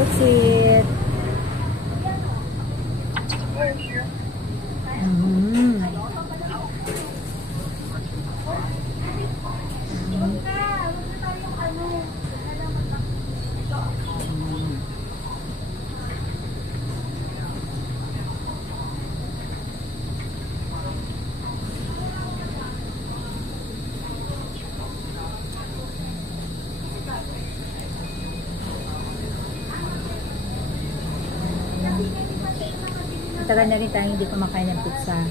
That's it. Tagal na rin tayo hindi kumakain ng pizza.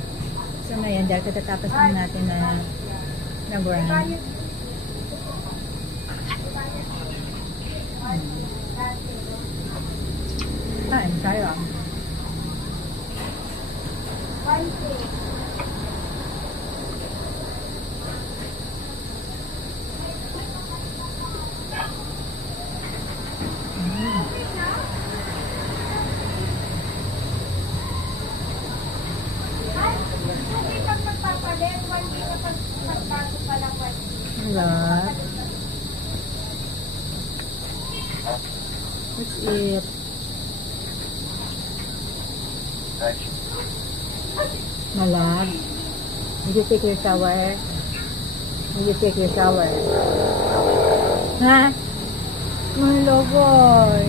So ngayon, dahil katatapos lang natin na nag-run. Kain tayo. Lot. That's it. Malab. Did you take your shower? Did you take your shower? Ha? My love boy.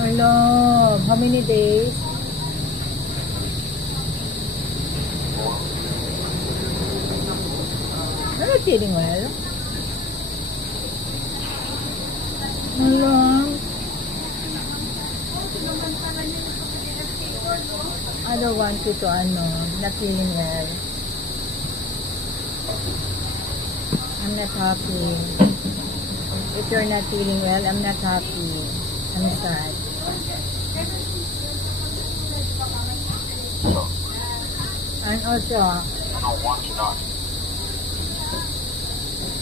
My love. How many days? You're not feeling well. Hello. I don't want you to not feeling well. I'm not happy. If you're not feeling well, I'm not happy. I'm sad. And also, I don't want you not.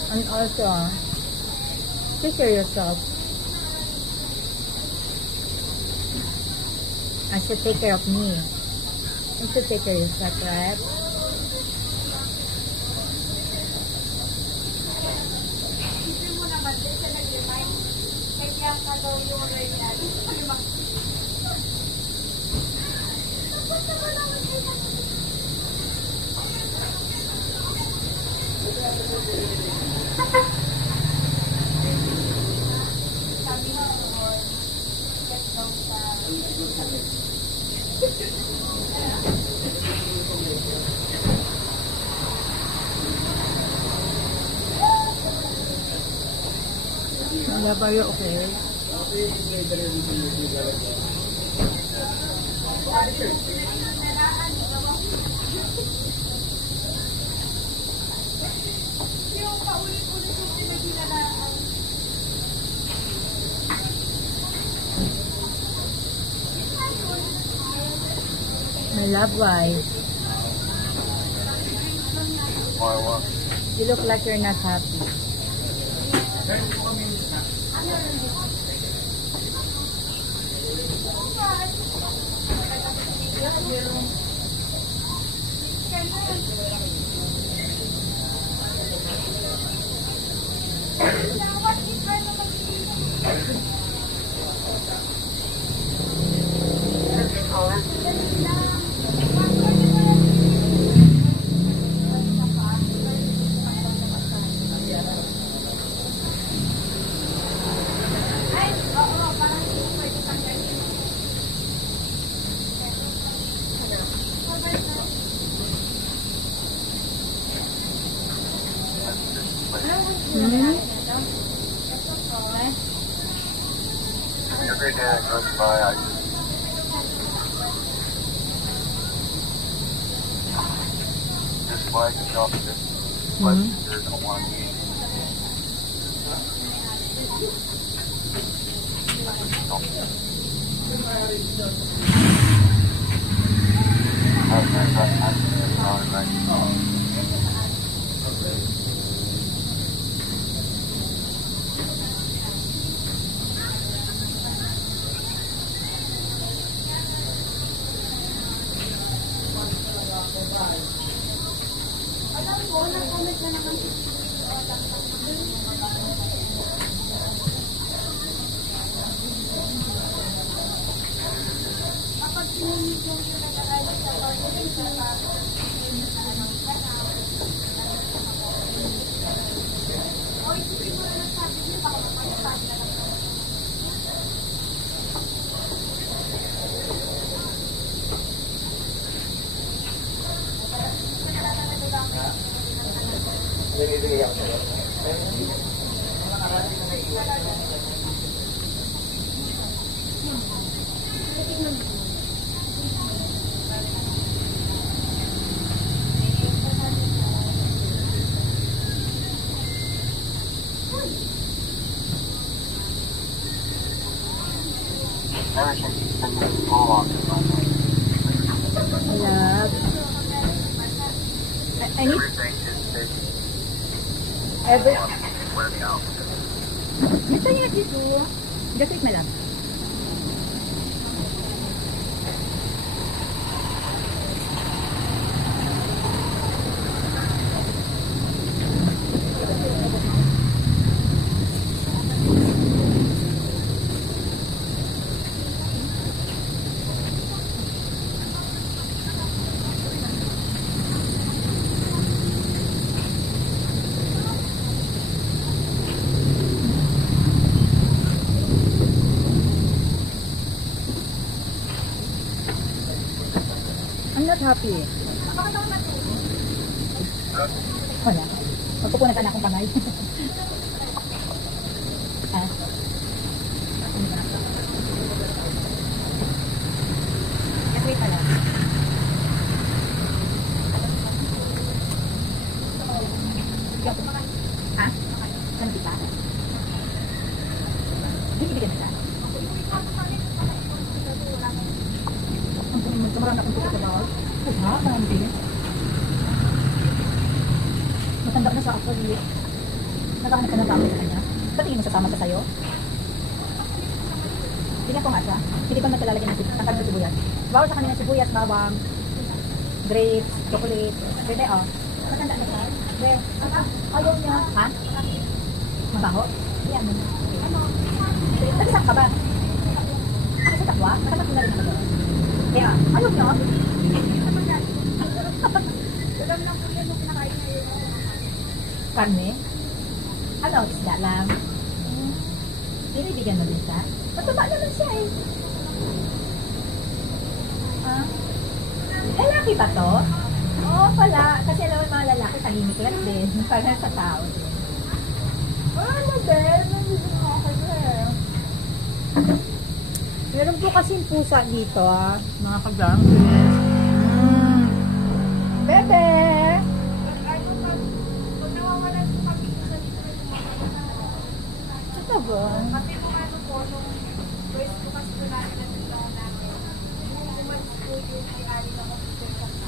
And also, take care of yourself. I should take care of me. You should take care of yourself, right? Love, are you okay? My love, why? Why what? You look like you're not happy. Every day that goes by, I dislike the chocolate. But you're gonna want to eat. Never should spend the whole on this one. Love. I need Everything is busy. every... Wear the outfit. Gusto niya dito. Just wait, my love. I'm not happy. Wala. Magpupunan ka na akong kamay. Ha? Wait pala. Ha? Nanti pa? Bibigyan na ka? Marami akong puto sa bawal. Ha? Marami din. Matanda na sa ako. Nakahanap ka ng tao sa kanya. Ba't tingin mo sasama siya sa'yo? Tingnan ko nga siya. Hindi ko nagkalalagyan ng sibuyas. Bawal sa kanila sibuyas, bawang, grapes, chocolate. Pwede oh. Matanda na siya. Ayaw niya. Ha? Mabaho? Iyan mo. Nag-isang ka ba? Kasi takwa? Nakatakwa na rin ako doon. Kaya, ayaw niya. Karne? Ano, isda lang. Binibigyan mo din siya? Mataba naman siya eh. Ah? Lalaki ba to? Oo pala. Kasi alam mo mga lalaki, tahimik lang din. Parang sa tao din. Ano din? Nandito mo ako eh. Meron po kasing pusa dito mga kagangkis. Bebe! Ito ba? Kasi kung ano po, nung first po kasi po natin na sila namin, nung umalis po yung may-ari na computer shop na.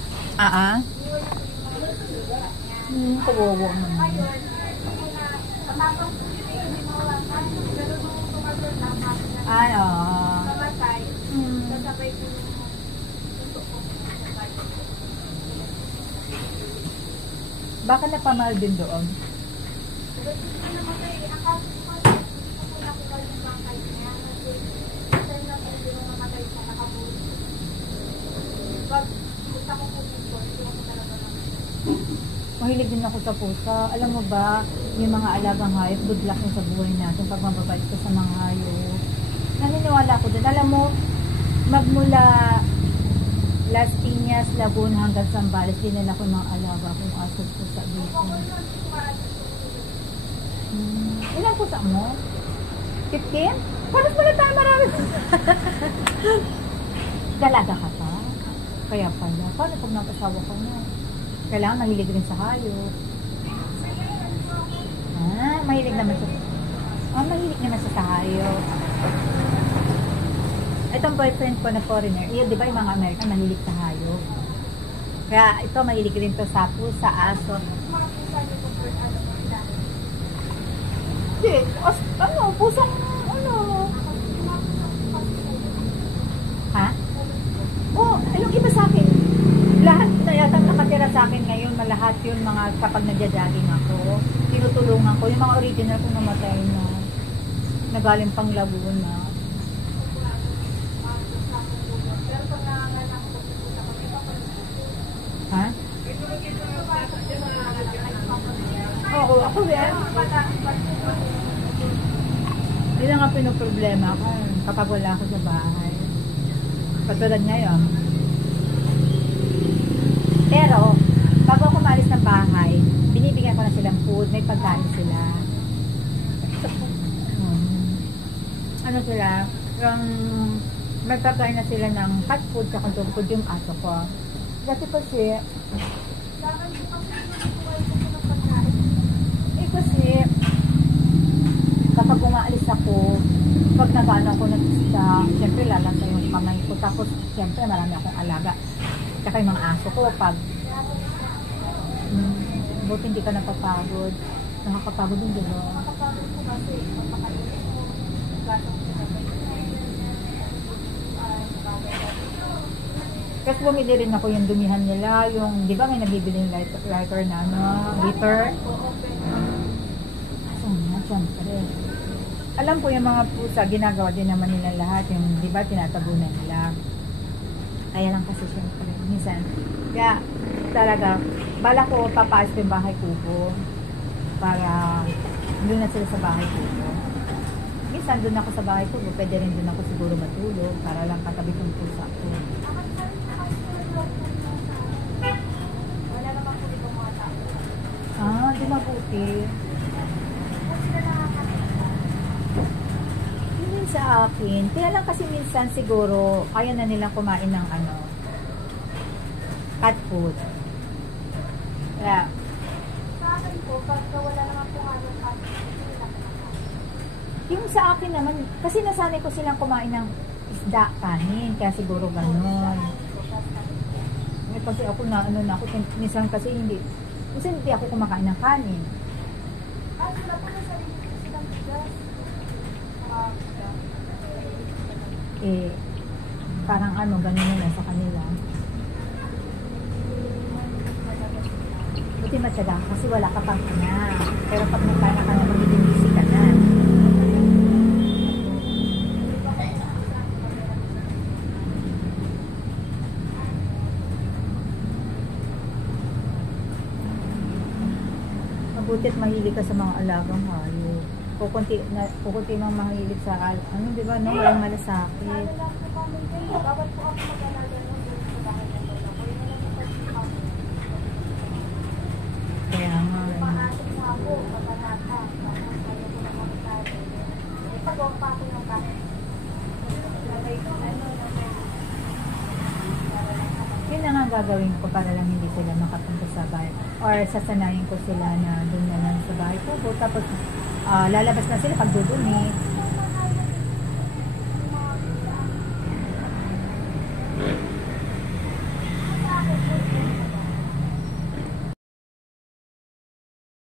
Yun yung Kawawa naman. ngayon, matapang po yun eh, hindi mawalan. Pero nung tumagal na, Ay, kamatay, sasabay po yung tutok po. Baka napamal din doon. Pero hindi namatay, ang kaso po kasi, hindi ko po nakuha yung bangkay niya. Kasi na po yung namatay siya, nakabulit. Pag punta ko po dito, hindi ko talaga naman. Mahilig din ako sa pusa. Alam mo ba, yung mga alagang hayop, good luck yun sa buhay natin pag mababalik ko sa mga hayop. Naniniwala ko din. Alam mo, magmula Las Piñas, Laguna hanggang Zambales, dinala ko ng alaga kung aso ko sa dito. Ilan pusa mo? 15? Paano pala tayo marami? Dalaga ka pa? Kaya pala. Paano pag napasawa ka na? Kailangan mahilig rin sa hayop. Mahilig naman siya. Mahilig naman siya sa hayop. Itong boyfriend ko na foreigner, di ba yung mga American mahilig sa hayop? Kaya ito mahilig rin to sa pusa, aso. Hindi, pusang, ha? Yung iba sa akin, lahat na yata nakatira sa akin ngayon, malahat yun mga kapag nagja-jogging ako, tinutulungan ko, yung mga original ko namatay na, nagaling pang Laguna. Ha? Oo, ako rin. Hindi lang ang pinoproblema ko kapag wala ako sa bahay. Katulad ngayon. Pero, bago ako maalis ng bahay, binibigyan binibigyan ko na silang food, may pagkain sila. Ano sila, may pagkain na sila ng cat food sa dog food yung aso ko. Dati kasi, kasi kapag umaalis ako, pag nag-ano ko ng isa, siyempre lalanta yung kamay ko. Tapos, siyempre marami akong alaga. Tsaka yung mga aso ko, pag buti hindi ka napapagod. Nakakapagod din, di ba? Nakakapagod ko kasi papakainin ko, gatong kasi bumili rin ako yung dumihan nila, yung, di ba may nabibili yung lighter na ano, litter? Siyempre. Alam ko yung mga pusa, ginagawa din naman nila lahat, yung, di ba, tinatabunan nila. Kaya lang kasi siyempre, minsan, kaya talaga, bala ko papaas yung bahay kubo para doon na sila sa bahay kubo. Minsan doon ako sa bahay kubo, pwede rin doon ako siguro matulog para lang katabi kong pusa ko. wala naman po itong mga tao. Di mabuti. Yun sa akin. Kaya lang kasi minsan siguro, ayaw na nilang kumain ng ano, cat food. Kaya, Sa akin po, pagka wala naman po nga ng kasi sila yung sa akin naman, kasi nasanay ko silang kumain ng isda, kanin. Kaya siguro ganun. Kasi ako na, ano na ako, minsan kasi hindi ako kumakain ng kanin. sila po na sarili po silang bigas. Parang ano, ganun na sa kanila. Buti matyaga kasi wala ka pang na. Pero pag nagkana ka na, magiging busy ka na. Mabutit mahilig ka sa mga alagang hayop. Kukunti mang mahilig sa ano, di ba, no? Walang malasakit. Ano lang po kami kayo, bawat po ako mag-alaga ng doon sa bahay ng lola ko. Yun na lang po kasi Kaya nga. Paasok na ako, pagkanata. Tapos kaya ko na mga tayo. Ipagawa pa ako ng bahay. Lagay ko, Yun na nga gagawin ko para lang hindi sila makapunta sa bahay. Or sasanayin ko sila na doon na lang sa bahay ko. Tapos lalabas na sila pag dudumi.